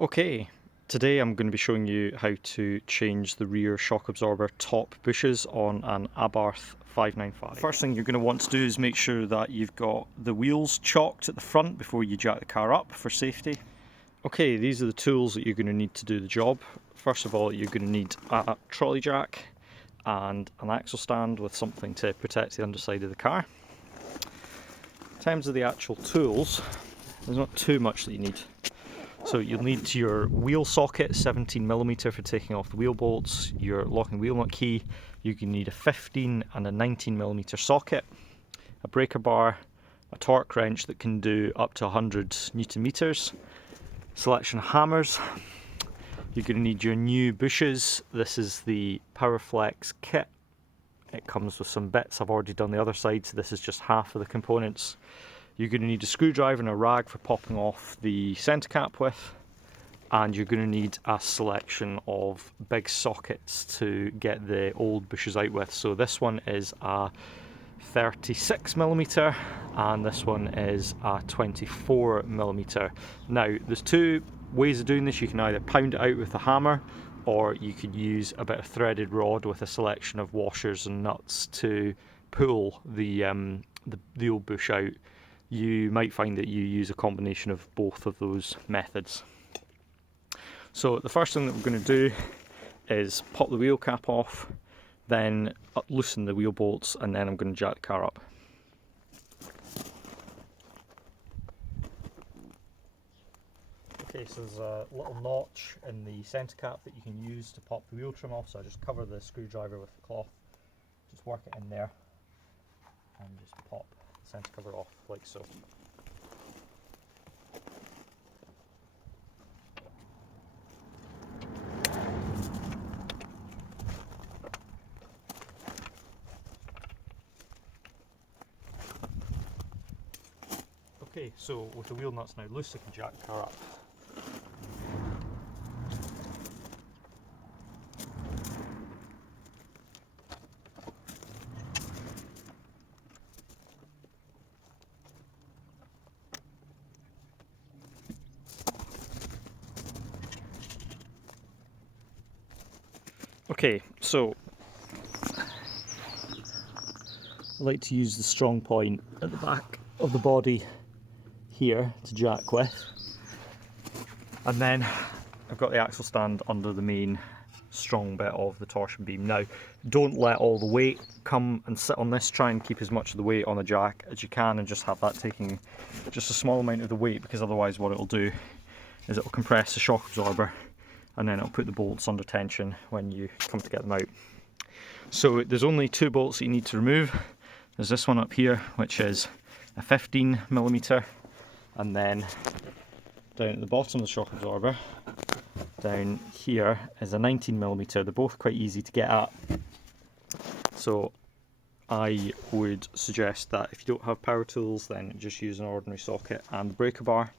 Okay, today I'm going to be showing you how to change the rear shock absorber top bushes on an Abarth 595. First thing you're going to want to do is make sure that you've got the wheels chocked at the front before you jack the car up for safety. Okay, these are the tools that you're going to need to do the job. First of all, you're going to need a trolley jack and an axle stand with something to protect the underside of the car. In terms of the actual tools, there's not too much that you need. So you'll need your wheel socket, 17mm for taking off the wheel bolts, your locking wheel nut key. You can need a 15 and a 19mm socket, a breaker bar, a torque wrench that can do up to 100 Newton meters, selection of hammers. You're going to need your new bushes. This is the PowerFlex kit. It comes with some bits. I've already done the other side, so this is just half of the components. You're going to need a screwdriver and a rag for popping off the centre cap with, and you're going to need a selection of big sockets to get the old bushes out with. So this one is a 36mm and this one is a 24mm. Now there's two ways of doing this. You can either pound it out with a hammer, or you could use a bit of threaded rod with a selection of washers and nuts to pull the old bush out. You might find that you use a combination of both of those methods. So the first thing that we're going to do is pop the wheel cap off, then loosen the wheel bolts, and then I'm going to jack the car up. Okay, so there's a little notch in the centre cap that you can use to pop the wheel trim off, so I just cover the screwdriver with the cloth, just work it in there, and just pop the centre cover off like so. Okay, so with the wheel nuts now loose, I can jack the car up. Okay, so I like to use the strong point at the back of the body here to jack with, and then I've got the axle stand under the main strong bit of the torsion beam. Now don't let all the weight come and sit on this, try and keep as much of the weight on the jack as you can and just have that taking just a small amount of the weight, because otherwise what it'll do is it'll compress the shock absorber and then it'll put the bolts under tension when you come to get them out. So there's only two bolts that you need to remove. There's this one up here, which is a 15mm, and then down at the bottom of the shock absorber down here is a 19mm. They're both quite easy to get at, so I would suggest that if you don't have power tools, then just use an ordinary socket and the breaker bar.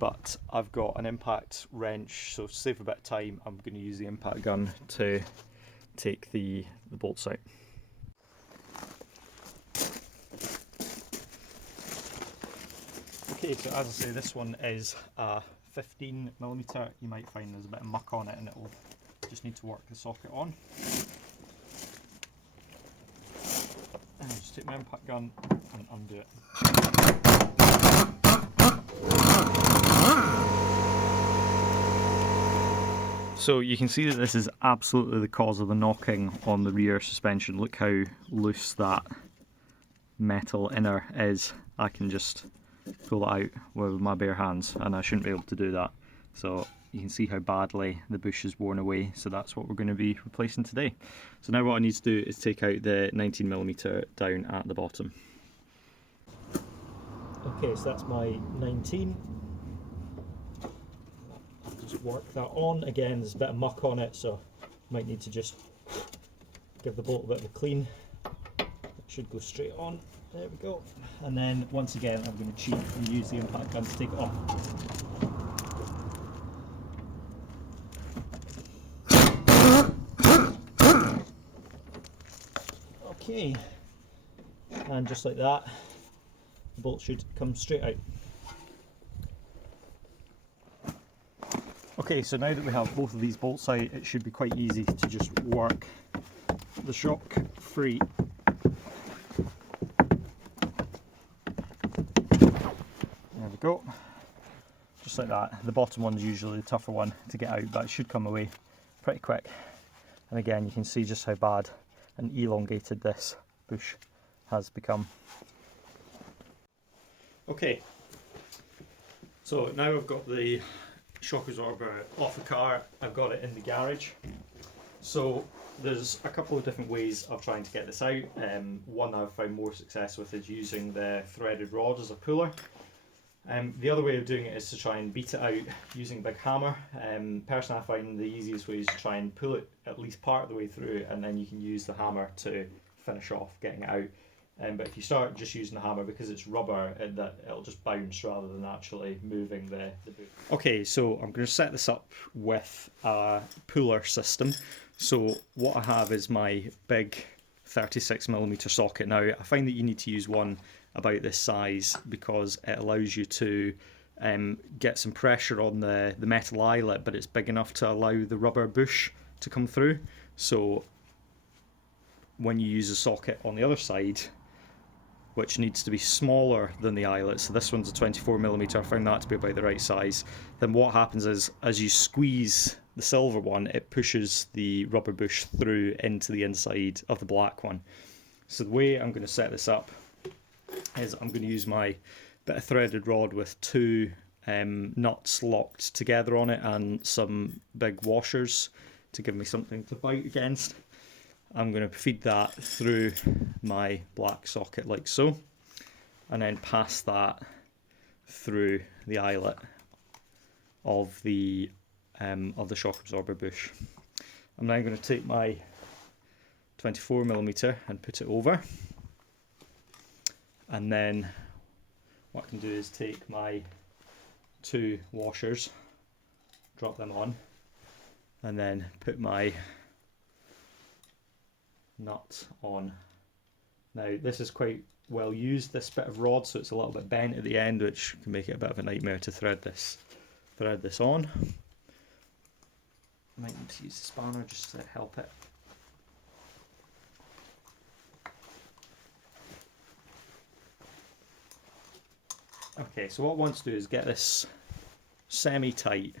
But I've got an impact wrench, so to save a bit of time, I'm going to use the impact gun to take the bolts out. Okay, so as I say, this one is a 15mm. You might find there's a bit of muck on it and it will just need to work the socket on. And I'll just take my impact gun and undo it. So you can see that this is absolutely the cause of the knocking on the rear suspension. Look how loose that metal inner is. I can just pull it out with my bare hands, and I shouldn't be able to do that. So you can see how badly the bush is worn away, so that's what we're going to be replacing today. So now what I need to do is take out the 19mm down at the bottom. Okay, so that's my 19. Just work that on. Again, there's a bit of muck on it, so might need to just give the bolt a bit of a clean. It should go straight on. There we go. And then once again, I'm going to cheat and use the impact gun to take it off. Okay, and just like that, the bolt should come straight out. Okay, so now that we have both of these bolts out, it should be quite easy to just work the shock free. There we go. Just like that. The bottom one's usually the tougher one to get out, but it should come away pretty quick. And again, you can see just how bad and elongated this bush has become. Okay, so now I've got the shock absorber off the car, I've got it in the garage. So there's a couple of different ways of trying to get this out. One I've found more success with is using the threaded rod as a puller. The other way of doing it is to try and beat it out using a big hammer. Personally, I find the easiest way is to try and pull it at least part of the way through, and then you can use the hammer to finish off getting it out. But if you start just using the hammer, because it's rubber, it'll just bounce rather than actually moving the boot. Okay, so I'm going to set this up with a puller system. So what I have is my big 36mm socket. Now I find that you need to use one about this size because it allows you to get some pressure on the metal eyelet, but it's big enough to allow the rubber bush to come through. So when you use a socket on the other side, which needs to be smaller than the eyelet, so this one's a 24mm, I found that to be about the right size, then what happens is as you squeeze the silver one, it pushes the rubber bush through into the inside of the black one. So the way I'm going to set this up is I'm going to use my bit of threaded rod with two nuts locked together on it and some big washers to give me something to bite against. I'm going to feed that through my black socket like so, and then pass that through the eyelet of the shock absorber bush. I'm now going to take my 24mm and put it over, and then what I can do is take my two washers, drop them on, and then put my nut on. Now this is quite well used, this bit of rod, so it's a little bit bent at the end, which can make it a bit of a nightmare to thread this on. Might need to use the spanner just to help it. Okay, so what I want to do is get this semi-tight,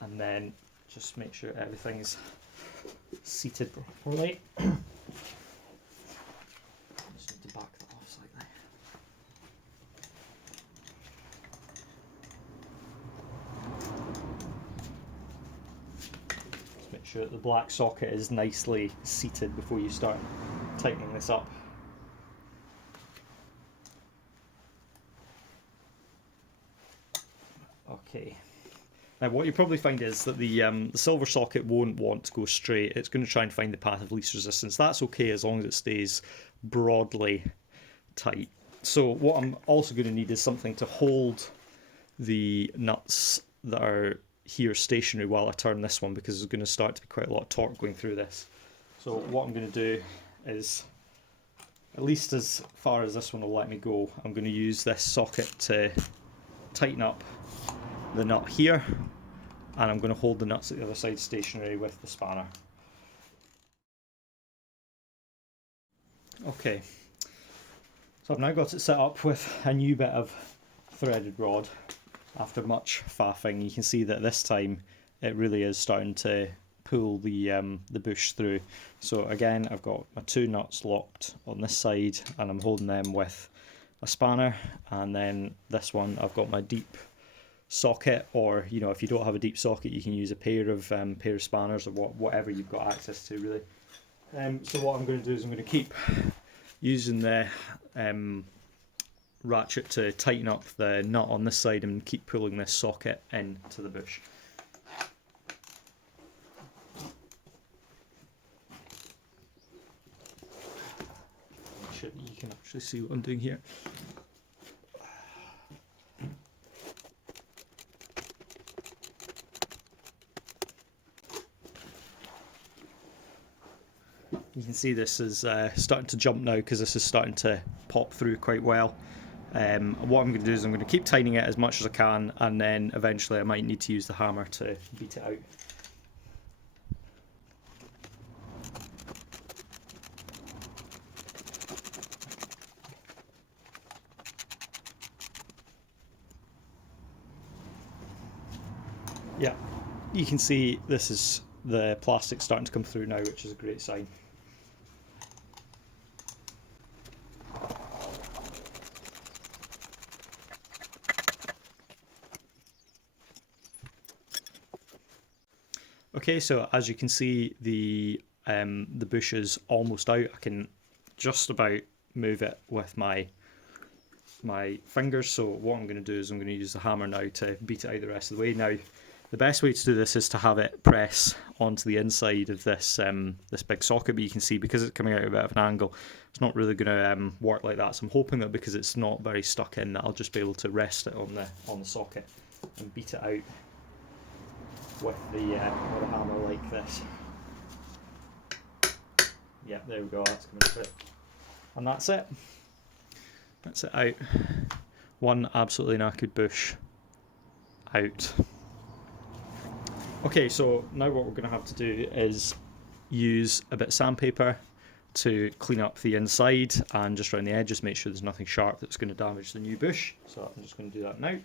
and then just make sure everything's seated properly. Just need to back that off slightly. Just make sure that the black socket is nicely seated before you start tightening this up. Okay. Now what you probably find is that the silver socket won't want to go straight. It's going to try and find the path of least resistance. That's okay as long as it stays broadly tight. So what I'm also going to need is something to hold the nuts that are here stationary while I turn this one, because there's going to start to be quite a lot of torque going through this. So what I'm going to do is, at least as far as this one will let me go, I'm going to use this socket to tighten up the nut here, and I'm going to hold the nuts at the other side stationary with the spanner. Okay, so I've now got it set up with a new bit of threaded rod. After much faffing, you can see that this time it really is starting to pull the bush through. So again, I've got my two nuts locked on this side, and I'm holding them with a spanner, and then this one I've got my deep socket, or if you don't have a deep socket, you can use a pair of spanners or whatever you've got access to, really. So what I'm going to do is I'm going to keep using the ratchet to tighten up the nut on this side and keep pulling this socket into the bush. Make sure that you can actually see what I'm doing here. You can see this is starting to jump now because this is starting to pop through quite well. What I'm going to do is I'm going to keep tightening it as much as I can, and then eventually I might need to use the hammer to beat it out. Yeah, you can see this is the plastic starting to come through now, which is a great sign. Okay, so as you can see, the bush is almost out. I can just about move it with my fingers. So what I'm going to do is I'm going to use the hammer now to beat it out the rest of the way. Now, the best way to do this is to have it press onto the inside of this this big socket, but you can see because it's coming out at a bit of an angle, it's not really going to work like that. So I'm hoping that because it's not very stuck in, that I'll just be able to rest it on the socket and beat it out with the hammer like this. Yeah, there we go, that's coming through. And that's it. That's it out. One absolutely knackered bush out. Okay, so now what we're going to have to do is use a bit of sandpaper to clean up the inside and just around the edges, make sure there's nothing sharp that's going to damage the new bush. So I'm just going to do that now.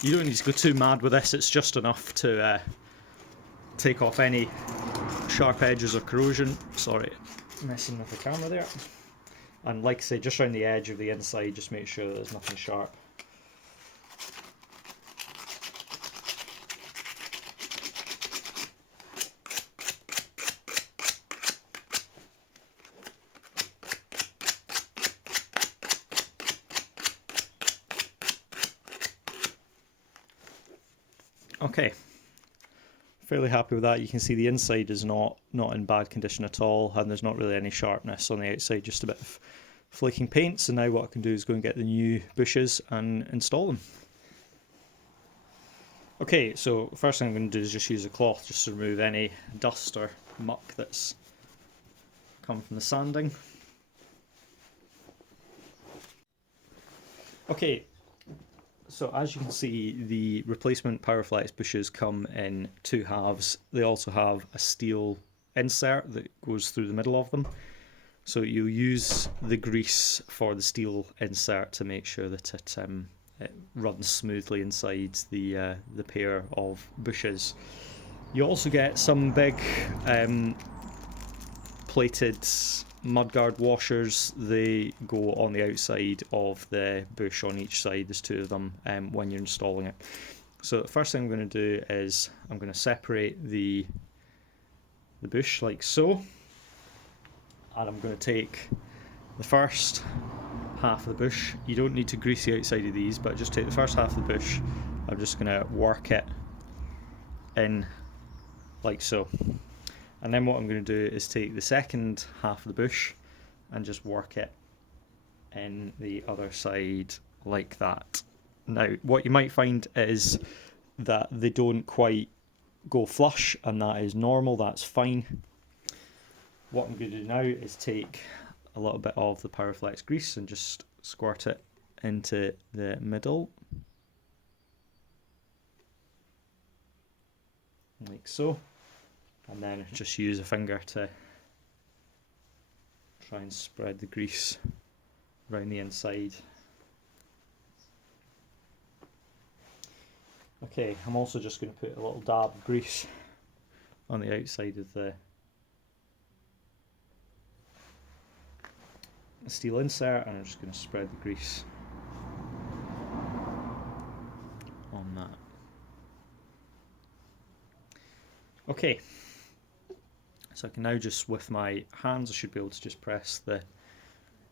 You don't need to go too mad with this, it's just enough to take off any sharp edges or corrosion. Sorry, messing with the camera there. And like I say, just around the edge of the inside, just make sure there's nothing sharp. Okay, fairly happy with that. You can see the inside is not in bad condition at all, and there's not really any sharpness on the outside, just a bit of flaking paint. So now what I can do is go and get the new bushes and install them. Okay, so first thing I'm going to do is just use a cloth just to remove any dust or muck that's come from the sanding. Okay, so as you can see, the replacement Powerflex bushes come in two halves. They also have a steel insert that goes through the middle of them. So you'll use the grease for the steel insert to make sure that it runs smoothly inside the pair of bushes. You also get some big plated mudguard washers. They go on the outside of the bush on each side. There's two of them when you're installing it. So the first thing I'm going to do is I'm going to separate the bush like so, and I'm going to take the first half of the bush. You don't need to grease the outside of these, but just take the first half of the bush. I'm just going to work it in like so. And then what I'm going to do is take the second half of the bush and just work it in the other side like that. Now, what you might find is that they don't quite go flush, and that is normal, that's fine. What I'm going to do now is take a little bit of the Powerflex grease and just squirt it into the middle, like so. And then just use a finger to try and spread the grease around the inside. Okay, I'm also just going to put a little dab of grease on the outside of the steel insert, and I'm just going to spread the grease on that. Okay. So I can now just, with my hands, I should be able to just press the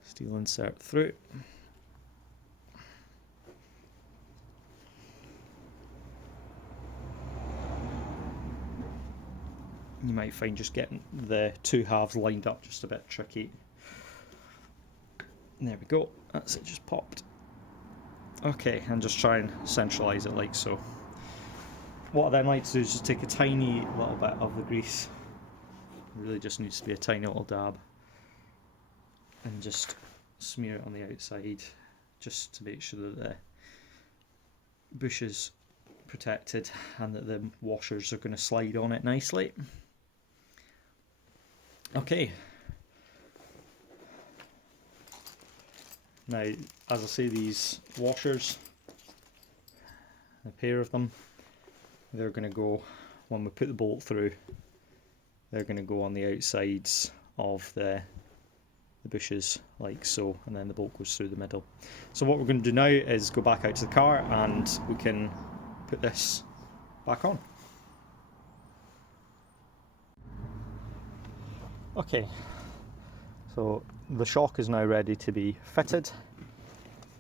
steel insert through. You might find just getting the two halves lined up just a bit tricky. And there we go, that's it, just popped. Okay, and just try and centralise it like so. What I then like to do is just take a tiny little bit of the grease. It really just needs to be a tiny little dab. And just smear it on the outside, just to make sure that the bush is protected and that the washers are going to slide on it nicely. Okay. Now, as I say, these washers, a pair of them, they're going to go, when we put the bolt through, they're going to go on the outsides of the bushes like so, and then the bolt goes through the middle. So what we're going to do now is go back out to the car and we can put this back on. Okay, so the shock is now ready to be fitted.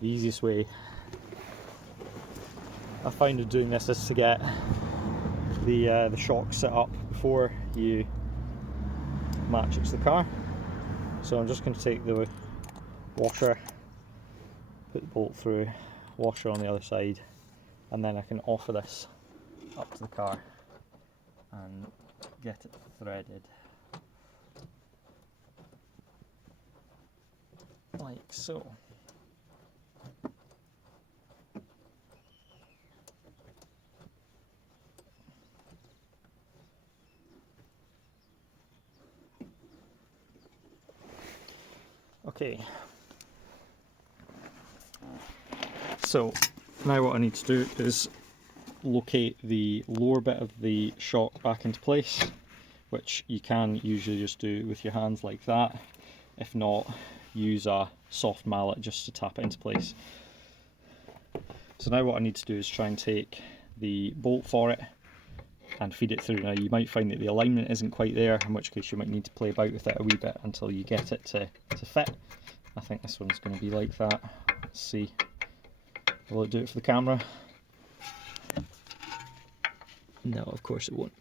The easiest way I find of doing this is to get the shock set up before you match it to the car. So I'm just going to take the washer, put the bolt through, washer on the other side, and then I can offer this up to the car and get it threaded like so. Okay, so now what I need to do is locate the lower bit of the shock back into place, which you can usually just do with your hands like that. If not, use a soft mallet just to tap it into place. So now what I need to do is try and take the bolt for it and feed it through. Now you might find that the alignment isn't quite there, in which case you might need to play about with it a wee bit until you get it to fit. I think this one's going to be like that. Let's see. Will it do it for the camera? No, of course it won't.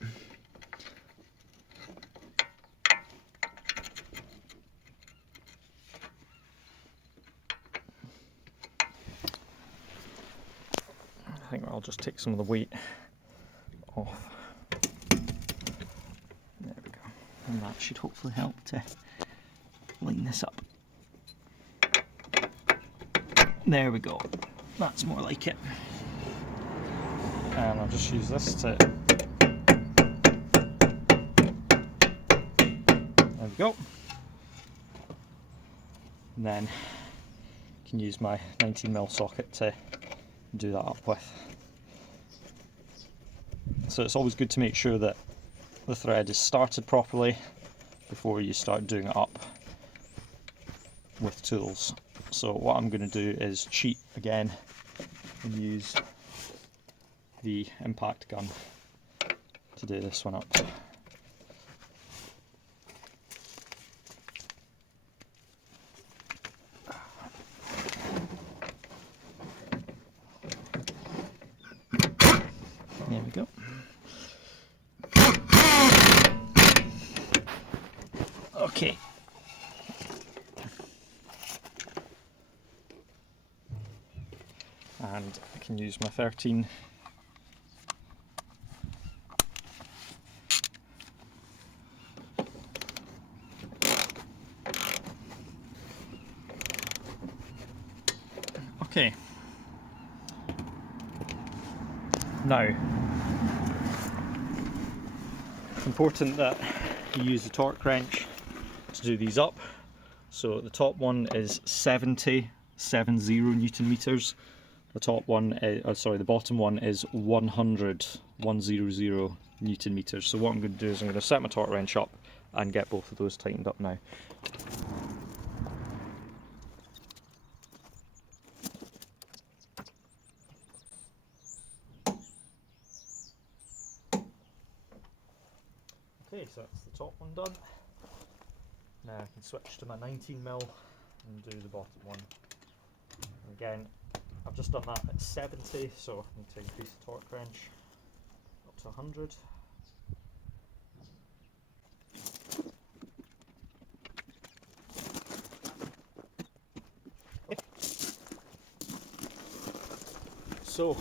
I think I'll just take some of the weight off. There we go. And that should hopefully help to line this up. There we go. That's more like it. And I'll just use this to... There we go. And then I can use my 19mm socket to do that up with. So it's always good to make sure that the thread is started properly before you start doing it up with tools. So what I'm going to do is cheat again and use the impact gun to do this one up. There we go. Okay. And I can use my 13 Okay. Now, it's important that you use the torque wrench to do these up. So the top one is 70 Newton meters. The top one is, the bottom one is 100 Newton meters. So what I'm going to do is I'm going to set my torque wrench up and get both of those tightened up now. Okay, so that's the top one done. Now I can switch to my 19mm and do the bottom one. And again, I've just done that at 70, so I need to increase the torque wrench up to 100. So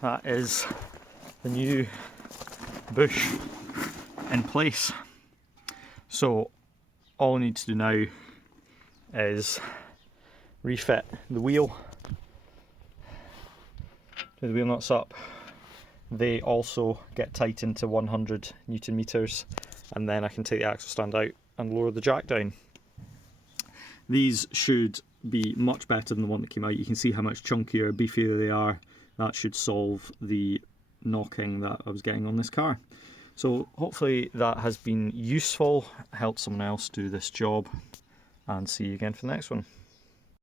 that is the new bush in place. So all I need to do now is refit the wheel, do the wheel nuts up. They also get tightened to 100 Newton meters, and then I can take the axle stand out and lower the jack down. These should be much better than the one that came out. You can see how much chunkier, beefier they are. That should solve the knocking that I was getting on this car. So hopefully that has been useful, helped someone else do this job, and see you again for the next one.